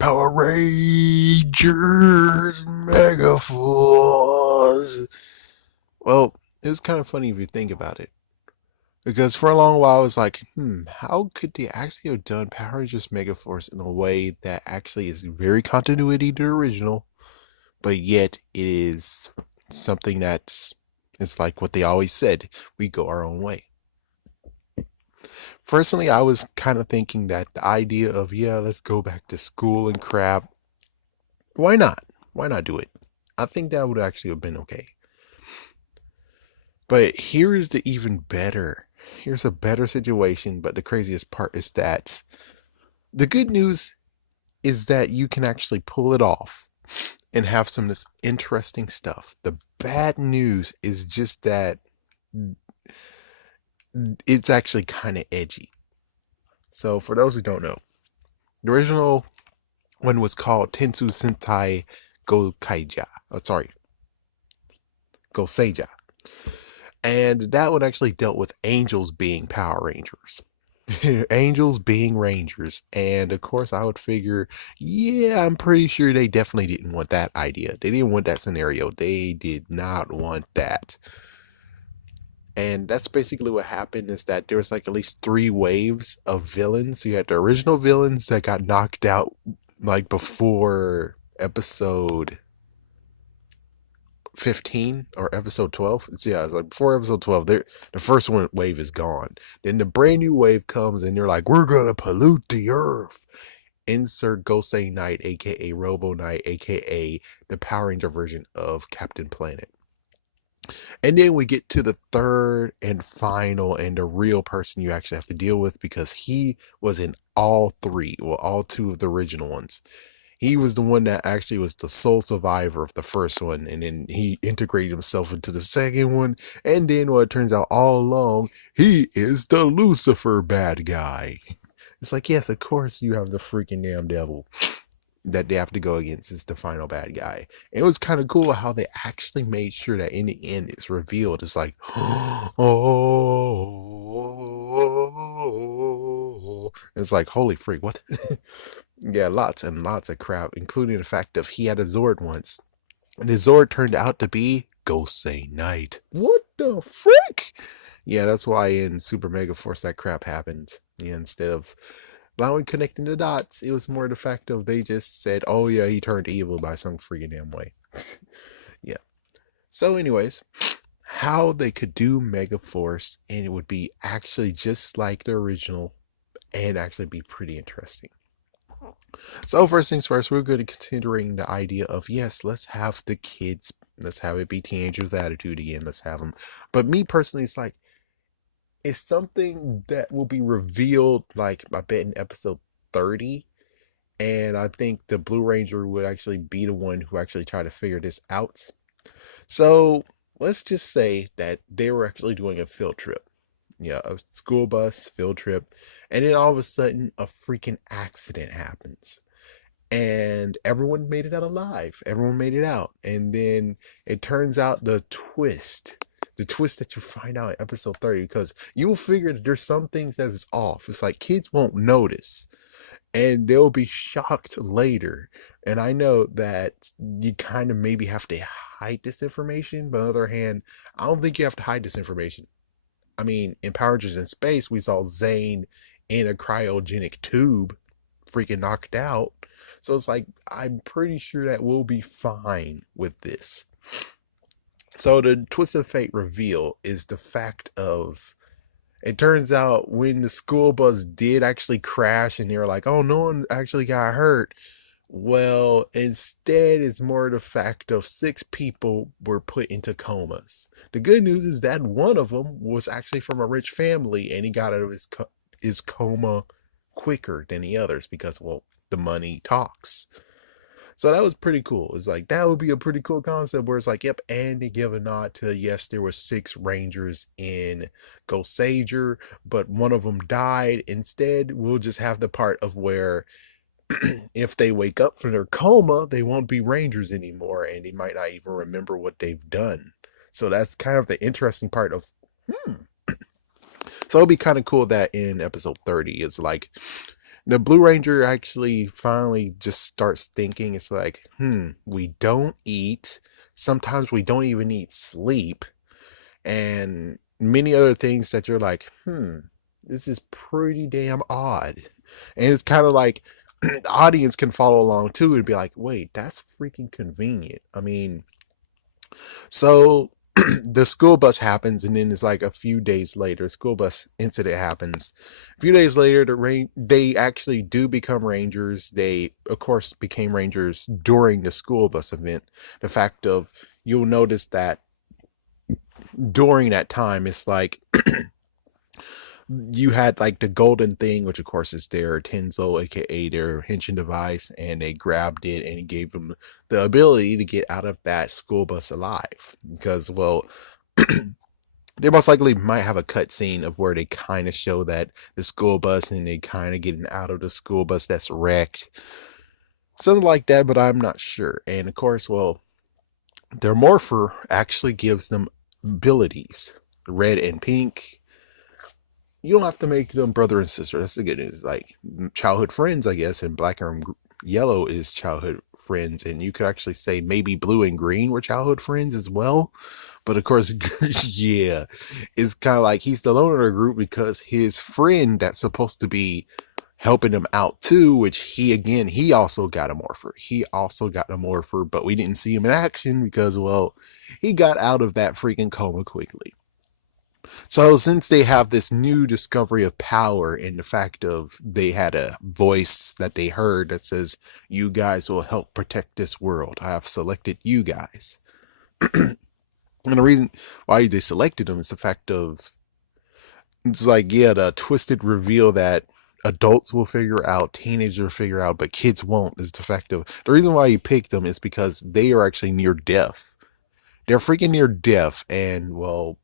Power Rangers Megaforce. Well, it was kind of funny if you think about it. Because for a long while, I was like, how could they actually have done Power Rangers Megaforce in a way that actually is very continuity to the original, but yet it is something that's, it's like what they always said, we go our own way. Personally, I was kind of thinking that the idea of, yeah, let's go back to school and crap, why not? Why not do it? I think that would actually have been okay. But here's the even better. Here's a better situation, but the craziest part is that the good news is that you can actually pull it off and have some of this interesting stuff. The bad news is just that it's actually kind of edgy. So, for those who don't know, the original one was called Tensu Sentai Go Kaija. Oh, sorry, Go Seija. And that one actually dealt with angels being Power Rangers. Angels being Rangers. And of course, I would figure, yeah, I'm pretty sure they definitely didn't want that idea. They didn't want that scenario. They did not want that. And that's basically what happened is that there was like at least three waves of villains. So you had the original villains that got knocked out like before episode 15 or episode 12. Yeah, it's like before episode 12, the first one wave is gone. Then the brand new wave comes and they're like, we're gonna pollute the earth. Insert Gosei Knight, aka Robo Knight, aka the Power Ranger version of Captain Planet. And then we get to the third and final and the real person you actually have to deal with because he was in all three, well, all two of the original ones. He was the one that actually was the sole survivor of the first one, and then he integrated himself into the second one, and then what it turns out all along, he is the Lucifer bad guy. It's like, yes, of course you have the freaking damn devil that they have to go against as the final bad guy. And it was kind of cool how they actually made sure that in the end it's revealed. It's like, oh, it's like, holy freak, what? Yeah, lots and lots of crap, including the fact that he had a Zord once. And his Zord turned out to be Gosei Knight. What the frick? Yeah, that's why in Super Mega Force that crap happened. Yeah, instead of allowing connecting the dots, it was more the fact of they just said, oh yeah, he turned evil by some freaking damn way. Yeah. So, anyways, how they could do Mega Force and it would be actually just like the original and actually be pretty interesting. So first things first, we're going to considering the idea of yes, let's have the kids, let's have it be teenagers with attitude again, let's have them. But me personally, it's like it's something that will be revealed, like I bet in episode 30, and I think the Blue Ranger would actually be the one who actually tried to figure this out. So let's just say that they were actually doing a field trip. Yeah, a school bus field trip, and then all of a sudden a freaking accident happens and everyone made it out alive. Everyone made it out. And then it turns out the twist that you find out in episode 30, because you'll figure that there's some things that is off. It's like kids won't notice and they'll be shocked later. And I know that you kind of maybe have to hide this information, but on the other hand, I don't think you have to hide this information. I mean, in Power Rangers in Space, we saw Zane in a cryogenic tube freaking knocked out. So it's like, I'm pretty sure that we'll be fine with this. So the twist of fate reveal is the fact of it turns out when the school bus did actually crash and they were like, oh, no one actually got hurt. Well, instead, it's more the fact of six people were put into comas. The good news is that one of them was actually from a rich family and he got out of his coma quicker than the others because, well, the money talks. So that was pretty cool. It's like that would be a pretty cool concept where it's like, yep, and they give a nod to yes, there were six Rangers in Go Sager, but one of them died. Instead, we'll just have the part of where if they wake up from their coma, they won't be Rangers anymore, and they might not even remember what they've done. So that's kind of the interesting part of So it'll be kind of cool that in episode 30, it's like The Blue Ranger actually finally just starts thinking, it's like, we don't eat. Sometimes we don't even eat sleep. And many other things that you're like, this is pretty damn odd. And it's kind of like the audience can follow along too and be like, wait, that's freaking convenient. I mean, so the school bus happens, and then it's like a few days later, school bus incident happens. A few days later, they actually do become rangers. They, of course, became rangers during the school bus event. The fact of, you'll notice that during that time, it's like you had like the golden thing, which of course is their Tenzo, aka their henshin device, and they grabbed it and it gave them the ability to get out of that school bus alive. Because, well, they most likely might have a cutscene of where they kind of show that the school bus and they kind of getting out of the school bus that's wrecked. Something like that, but I'm not sure. And of course, well, their morpher actually gives them abilities. Red and pink, you don't have to make them brother and sister. That's the good news. Like childhood friends, I guess, and black and yellow is childhood friends, and you could actually say maybe blue and green were childhood friends as well. But of course, yeah, it's kind of like he's the loner of the group because his friend that's supposed to be helping him out too, which he also got a morpher. He also got a morpher, but we didn't see him in action because, well, he got out of that freaking coma quickly. So since they have this new discovery of power in the fact of they had a voice that they heard that says, you guys will help protect this world. I have selected you guys. And the reason why they selected them is the fact of, it's like, yeah, the twisted reveal that adults will figure out, teenagers will figure out, but kids won't, is the fact of, the reason why you picked them is because they are actually near death. They're freaking near death, and, well,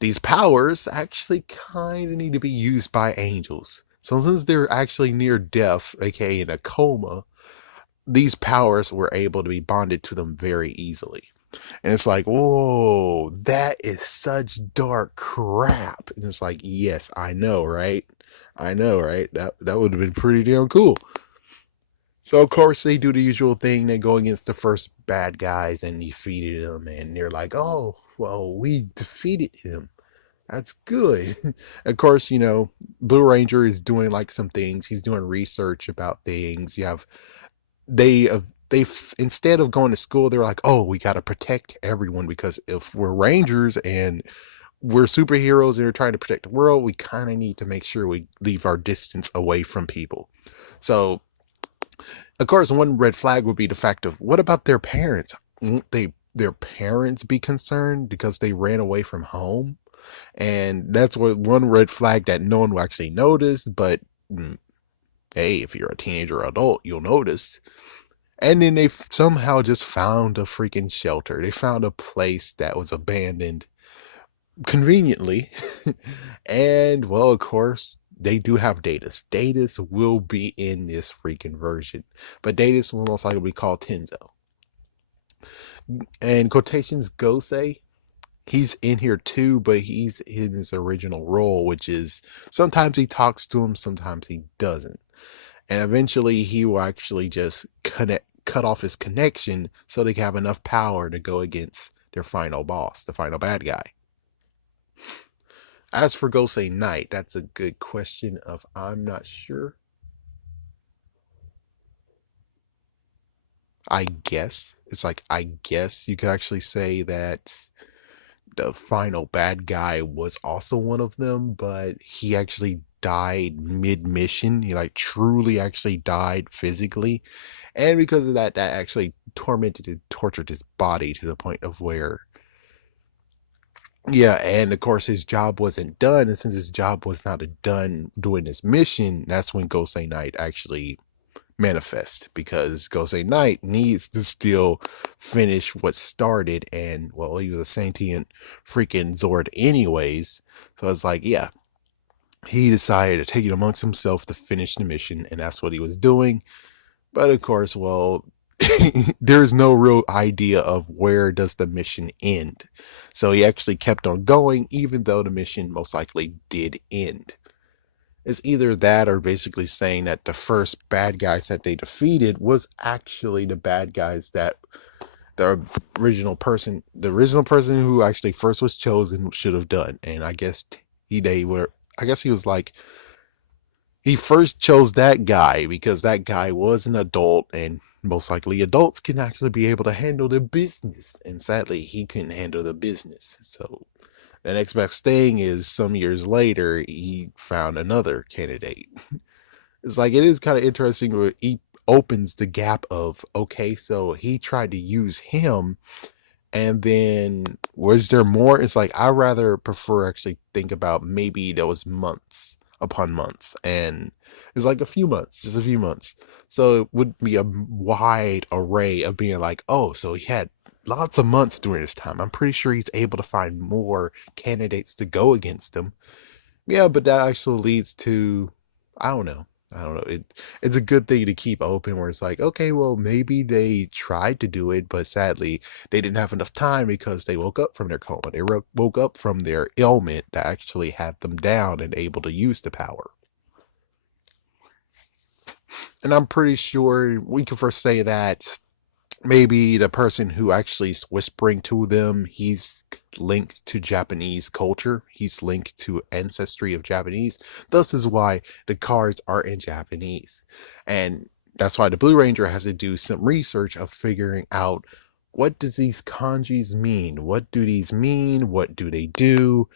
these powers actually kind of need to be used by angels. So since they're actually near death, aka in a coma, these powers were able to be bonded to them very easily. And it's like, whoa, that is such dark crap. And it's like, yes, I know, right? I know, right? That would have been pretty damn cool. So of course they do the usual thing. They go against the first bad guys and defeated them, and they're like, oh, well, we defeated him. That's good. Of course, Blue Ranger is doing like some things. He's doing research about things. You have they instead of going to school, they're like, oh, we got to protect everyone because if we're rangers and we're superheroes and we're trying to protect the world, we kind of need to make sure we leave our distance away from people. So, of course, one red flag would be the fact of, what about their parents? Won't their parents be concerned because they ran away from home? And that's what one red flag that no one will actually notice, but hey, if you're a teenager or adult, you'll notice. And then they somehow just found a freaking shelter. They found a place that was abandoned conveniently. And, well, of course, they do have Datus. Datus will be in this freaking version, but Datus will most likely be called Tenzo. And quotations Gosei, he's in here too, but he's in his original role, which is sometimes he talks to him, sometimes he doesn't. And eventually he will actually just cut off his connection so they can have enough power to go against their final boss, the final bad guy. As for Gosei Knight, that's a good question of, I'm not sure. I guess. It's like, I guess you could actually say that the final bad guy was also one of them, but he actually died mid-mission. He like truly actually died physically. And because of that, that actually tormented and tortured his body to the point of where, yeah, and of course his job wasn't done. And since his job was not done doing his mission, that's when Gosei Knight actually manifest, because Gosei Knight needs to still finish what started, and, well, he was a sentient freaking Zord anyways. So it's like, yeah, he decided to take it amongst himself to finish the mission, and that's what he was doing. But of course, well, there's no real idea of where does the mission end. So he actually kept on going, even though the mission most likely did end. It's either that or basically saying that the first bad guys that they defeated was actually the bad guys that the original person who actually first was chosen should have done. And I guess I guess he was like, he first chose that guy because that guy was an adult, and most likely adults can actually be able to handle the business. And sadly, he couldn't handle the business. So the next best thing is some years later, he found another candidate. It's like, it is kind of interesting where he opens the gap of, okay, so he tried to use him, and then was there more? It's like, I rather prefer actually think about maybe there was months upon months, and it's like a few months, just a few months. So it would be a wide array of being like, oh, so he had lots of months during this time. I'm pretty sure he's able to find more candidates to go against him. Yeah, but that actually leads to, I don't know. I don't know. It's a good thing to keep open where it's like, okay, well, maybe they tried to do it, but sadly, they didn't have enough time because they woke up from their coma. They woke up from their ailment that actually had them down and able to use the power. And I'm pretty sure we can first say that maybe the person who actually is whispering to them, he's linked to Japanese culture. He's linked to ancestry of Japanese. Thus is why the cards are in Japanese. And that's why the Blue Ranger has to do some research of figuring out, what does these kanjis mean? What do these mean? What do they do?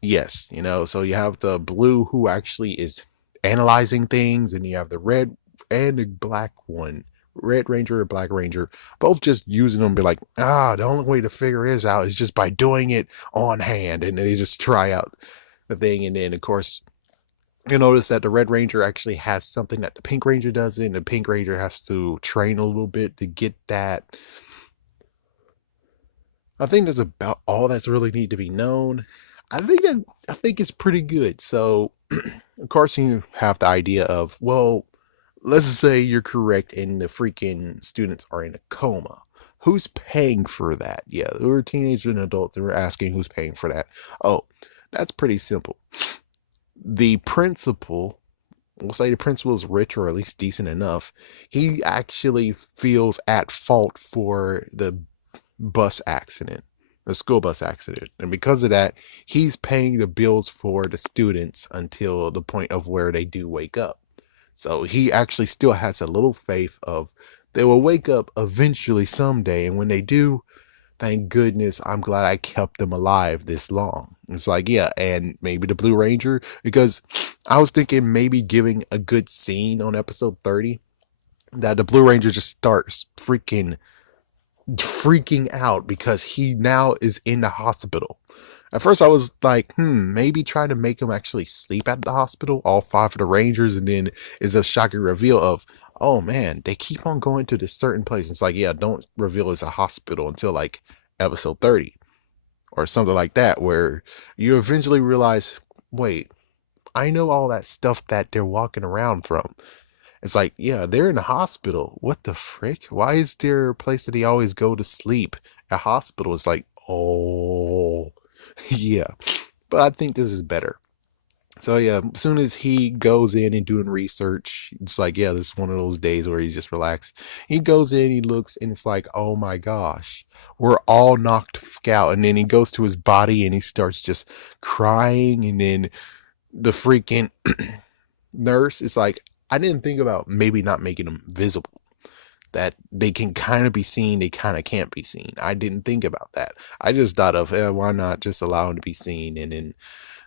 Yes, so you have the blue who actually is analyzing things, and you have the red and the black one, Red Ranger or Black Ranger, both just using them, be like, the only way to figure this out is just by doing it on hand, and then they just try out the thing. And then, of course, you notice that the Red Ranger actually has something that the Pink Ranger doesn't, and the Pink Ranger has to train a little bit to get that. I think that's about all that's really need to be known. I think it's pretty good. So, of course, you have the idea of, well, let's say you're correct and the freaking students are in a coma. Who's paying for that? Yeah, they were teenagers and adults. They were asking who's paying for that. Oh, that's pretty simple. The principal, we'll say the principal is rich or at least decent enough. He actually feels at fault for the bus accident, the school bus accident. And because of that, he's paying the bills for the students until the point of where they do wake up. So he actually still has a little faith of they will wake up eventually someday. And when they do, thank goodness, I'm glad I kept them alive this long. It's like, yeah, and maybe the Blue Ranger, because I was thinking maybe giving a good scene on episode 30 that the Blue Ranger just starts freaking out because he now is in the hospital. At first, I was like, maybe trying to make him actually sleep at the hospital, all five of the Rangers, and then is a shocking reveal of, oh man, they keep on going to this certain place. It's like, yeah, don't reveal it's a hospital until like episode 30 or something like that, where you eventually realize, wait, I know all that stuff that they're walking around from. It's like, yeah, they're in a hospital. What the frick? Why is there a place that they always go to sleep? A hospital is like, oh, yeah. But I think this is better. So yeah, as soon as he goes in and doing research, it's like, yeah, this is one of those days where he just relax. He goes in, he looks, and it's like, oh my gosh, we're all knocked out. And then he goes to his body and he starts just crying. And then the freaking nurse is like, I didn't think about maybe not making them visible. That they can kind of be seen, they kind of can't be seen. I didn't think about that. I just thought of, why not just allow him to be seen? And then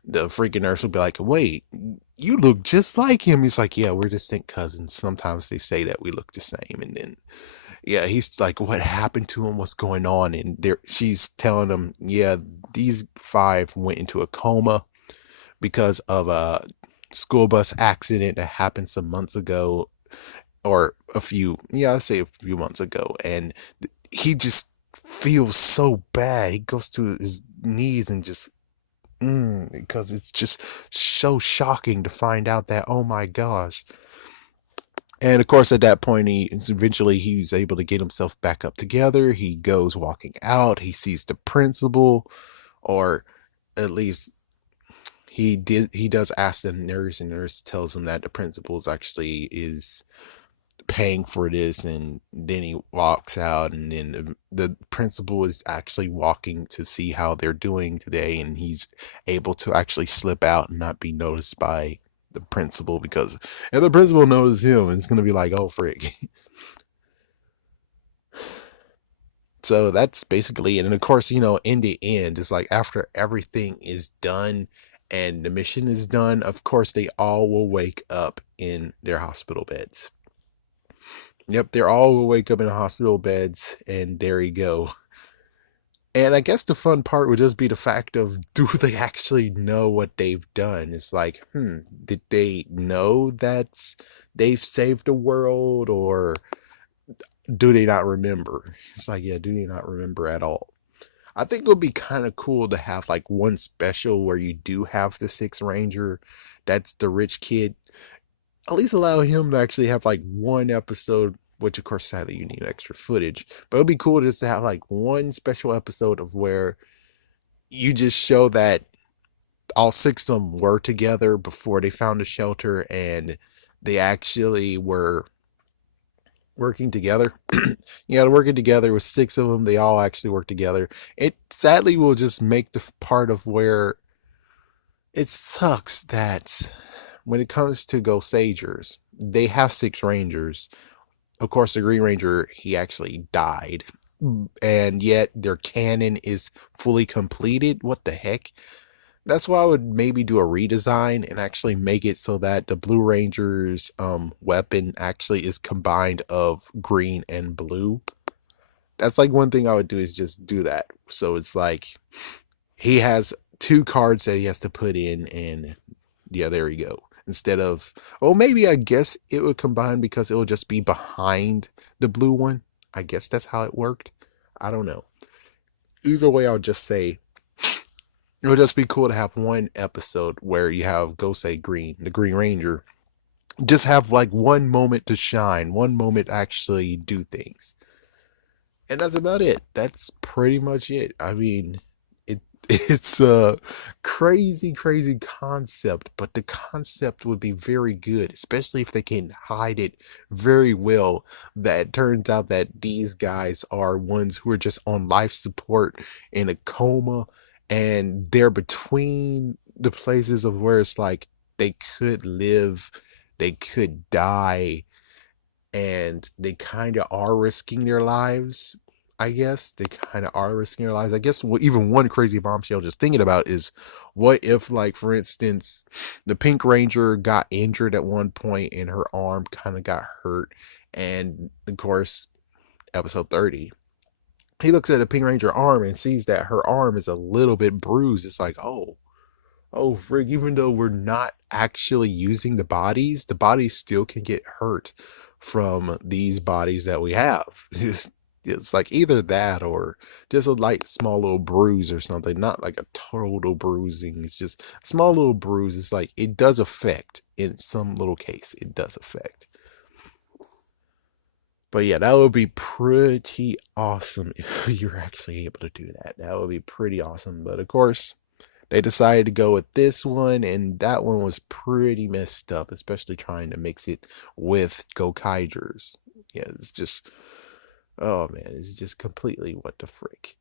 the freaking nurse would be like, wait, you look just like him. He's like, yeah, we're distinct cousins. Sometimes they say that we look the same. And then, yeah, he's like, what happened to him? What's going on? And she's telling him, yeah, these five went into a coma because of a school bus accident that happened some months ago, or I'd say a few months ago. And he just feels so bad. He goes to his knees and just, because it's just so shocking to find out that, oh my gosh. And of course, at that point, he's able to get himself back up together. He goes walking out. He sees the principal, or at least he does ask the nurse, and the nurse tells him that the principal's actually is paying for this, and then he walks out, and then the principal is actually walking to see how they're doing today, and he's able to actually slip out and not be noticed by the principal, because if the principal notices him, it's gonna be like, oh frick. So that's basically it. And of course, in the end, it's like after everything is done and the mission is done, of course, they all will wake up in their hospital beds. Yep, they're all will wake up in hospital beds, and there you go. And I guess the fun part would just be the fact of, do they actually know what they've done? It's like, did they know that they've saved the world, or do they not remember? It's like, yeah, do they not remember at all? I think it would be kind of cool to have like one special where you do have the Sixth Ranger, that's the rich kid. At least allow him to actually have like one episode, which of course sadly you need extra footage. But it'd be cool just to have like one special episode of where you just show that all six of them were together before they found a shelter, and they actually were working together. Yeah, working together with six of them. They all actually work together. It sadly will just make the part of where it sucks that when it comes to Ghost Sagers, they have six Rangers. Of course, the Green Ranger, he actually died. And yet their canon is fully completed. What the heck? That's why I would maybe do a redesign and actually make it so that the Blue Ranger's weapon actually is combined of green and blue. That's like one thing I would do, is just do that. So it's like he has two cards that he has to put in, and yeah, there you go. Instead of, oh, maybe I guess it would combine because it will just be behind the blue one. I guess that's how it worked. I don't know. Either way, I'll just say it would just be cool to have one episode where you have Gosei Green, the Green Ranger, just have like one moment to shine, one moment to actually do things. And that's about it. That's pretty much it. I mean, it's a crazy concept, but the concept would be very good, especially if they can hide it very well. That it turns out that these guys are ones who are just on life support in a coma, and they're between the places of where it's like they could live, they could die, and they kind of are risking their lives. I guess they kind of are risking their lives. I guess even one crazy bombshell just thinking about is, what if, like, for instance, the Pink Ranger got injured at one point and her arm kind of got hurt, and of course, episode 30, he looks at the Pink Ranger arm and sees that her arm is a little bit bruised. It's like, oh, frig, even though we're not actually using the bodies still can get hurt from these bodies that we have. It's like either that or just a light, small little bruise or something, not like a total bruising. It's just a small little bruise. It's like it does affect, in some little case, it does affect. But yeah, that would be pretty awesome if you're actually able to do that. That would be pretty awesome. But of course, they decided to go with this one, and that one was pretty messed up, especially trying to mix it with Gokaigers. Yeah, it's just, oh man, it's just completely what the frick.